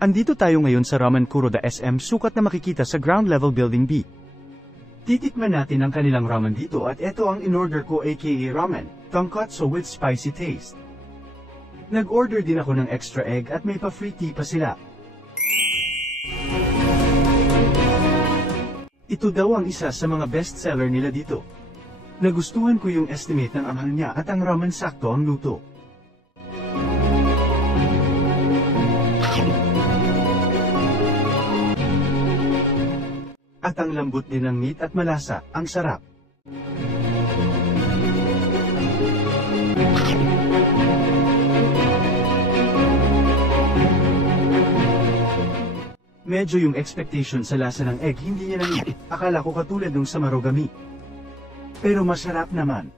Andito tayo ngayon sa Ramen Kuroda SM, sukat na makikita sa ground level building B. Titikman natin ang kanilang ramen dito at ito ang in-order ko aka ramen, tonkatsu with spicy taste. Nag-order din ako ng extra egg at may pa-free tea pa sila. Ito daw ang isa sa mga best seller nila dito. Nagustuhan ko yung estimate ng anghang niya at ang ramen sakto ang luto. At ang lambot din ng meat at malasa, ang sarap. Medyo yung expectation sa lasa ng egg hindi niya nangit, akala ko katulad nung sa marugami. Pero masarap naman.